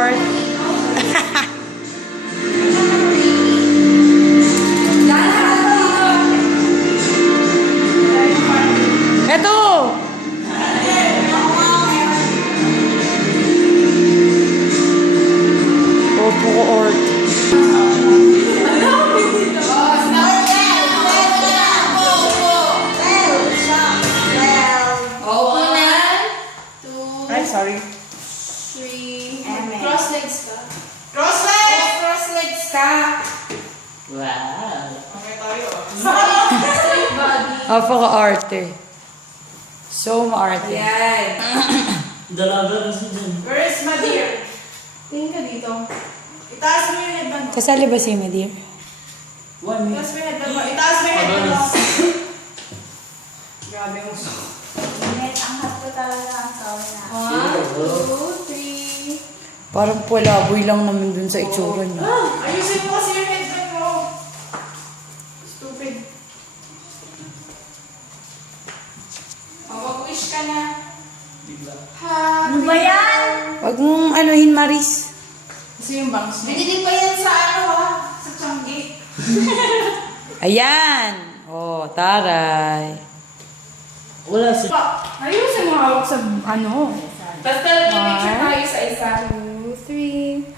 art. Eto! Opo ko art. Ay, sorry. 3. Cross legs ka. Cross legs! Cross legs ka. Wow. Okay tayo. Straight body. Napaka-arte. So maarte. Yan. Dalaga kasi dyan. Where is my dear? Tingin ka dito. Itaas mo yung headband mo. Kasali ba si Medir? One minute. Itaas mo yung headband mo. Itaas mo yung headband mo. Grabe yung Ang hot ko talaga ang sawa na. 1, 2, 3. Parang palaboy lang naman dun sa itsura niya. Ayusin mo kasi yung headband mo. Stupid. Mag-wish ka na. Ano ba yan? Huwag mong anuhin, Maris. Kasi yung bangs mo. Hindi pa yan sa ano ha? Sa Changi. Ayan! Oh, taray. Wala si... Ayusin mo hawak sa ano. Tapos talaga picture tayo sa isa. 2, 3.